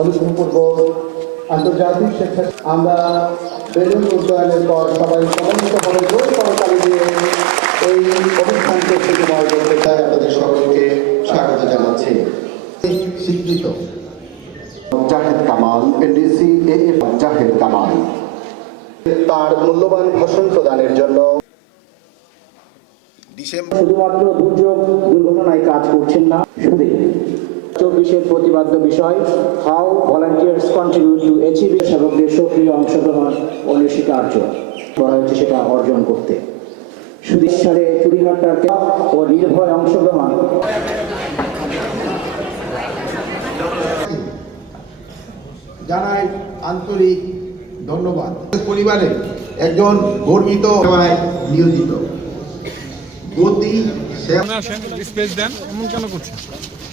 অনুষ্ঠপূর্বক আন্তর্জাতিক শিক্ষা আমরা বেলুন উদ্যয়নের পর সবাই সমন্বিতভাবে জোর করতালি দিয়ে এই অনুষ্ঠানকে সুখময় করতে চাই। আপনাদের সকলকে স্বাগত জানাচ্ছি। স্বীকৃত Zahed Kamal, NDC A F Zahed Kamal. তার মূল্যবান ভাষণ প্রদানের জন্য শুধুমাত্র দুর্যোগ দুর্ঘটনায় কাজ করছেন না, শুধু চব্বিশের প্রতিপাদ্য বিষয় how volunteers continue to achieve সেবকদের সক্রিয় অংশগ্রহণ অনস্বীকার্য করা হচ্ছে সেটা অর্জন করতে। সারে চুরিহাট্টার ও নির্ভয় অংশগ্রহণ। জানাই আন্তরিক ধন্যবাদ। পরিবারে একজন গর্বিত সেবায় নিয়োজিত। গতি সেবা স্পেস দেন। এমন কেন করছেন?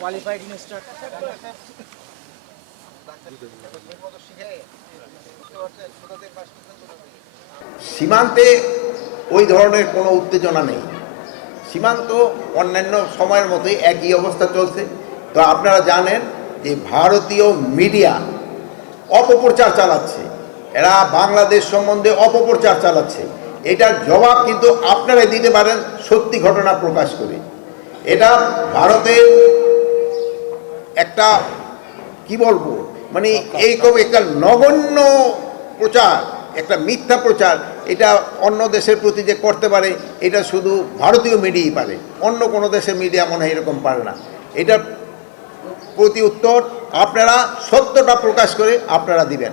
কোয়ালিফাইড ইনস্টার সীমান্তে ওই ধরনের কোনো উত্তেজনা নেই। সীমান্ত অন্যান্য সময়ের মতোই একই অবস্থা চলছে। তো আপনারা জানেন যে ভারতীয় মিডিয়া অপপ্রচার চালাচ্ছে। এরা বাংলাদেশ সম্বন্ধে অপপ্রচার চালাচ্ছে। এটার জবাব কিন্তু আপনারাই দিতে পারেন, সত্যি ঘটনা প্রকাশ করে। এটা ভারতের একটা, কি বলব মানে এইরকম একটা নগণ্য প্রচার, একটা মিথ্যা প্রচার, এটা অন্য দেশের প্রতি যে করতে পারে, এটা শুধু ভারতীয় মিডিয়াই পারে। অন্য কোনো দেশের মিডিয়া মনে হয় এরকম পারে না। এটার প্রতি উত্তর আপনারা সত্যটা প্রকাশ করে আপনারা দিবেন।